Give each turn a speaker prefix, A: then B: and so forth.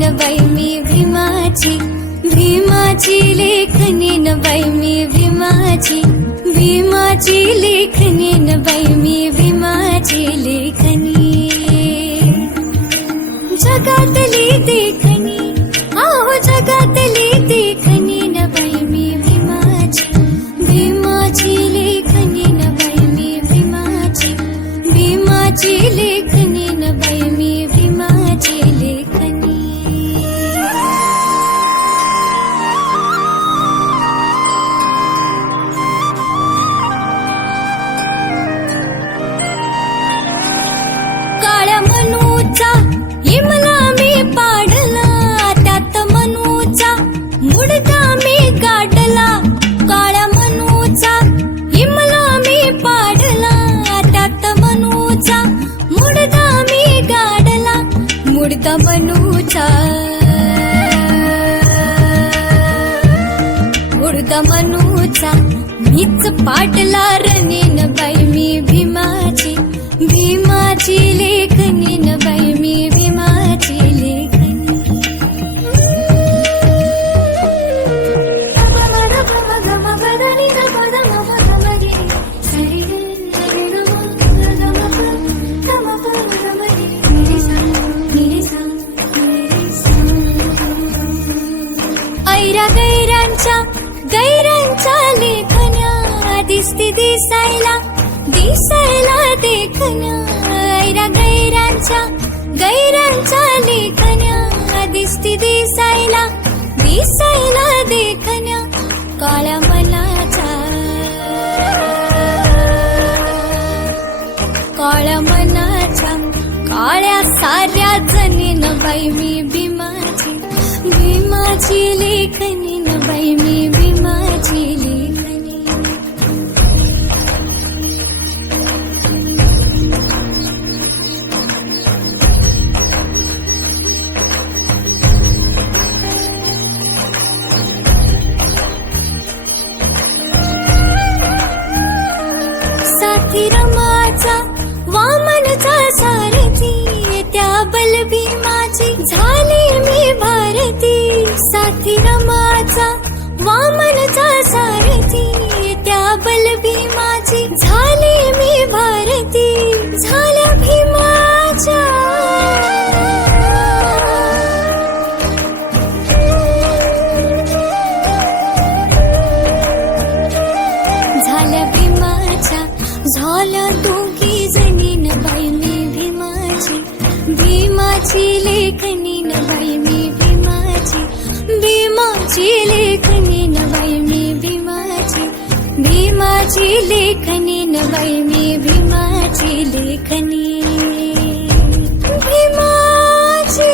A: न बाई मी भीमाची भीमाची लेखनी न बाई मी भीमाची भीमाची लेखनी न बाई मी भीमाची मुडदा मनूचा मुडदा मनूचा मीच पाटला रणीन बाई मी भीमाची भीमाची लेख दिसती दिसायला दिसायला देखण्या ऐरा गैरांच्या गैरांच्या लेखण्या. दिसती दिसायला दिसायला देखण्या काळ्या मनाच्या काळ्या मनाच्या काळ्या साऱ्या जणीन बाई मी भीमाची भीमाची लेखनी न बाई मी भीमा साथी वामनचा सारथी त्या बलभीमाची झाली मी भारती. साथी रमाचा वामनचा सारथी त्या बलभीमाची झाली मी भारती. झाल्या भीमाच्या. झाल्या भीमाच्या. झाला दोघी जणीन बाई मी भीमाची भीमाची लेखनी न बाई मी भीमाची भीमाची लेखनी न बाई मी भीमाची भीमाची लेखनी न बाई मी भीमाची लेखनी. भीमाची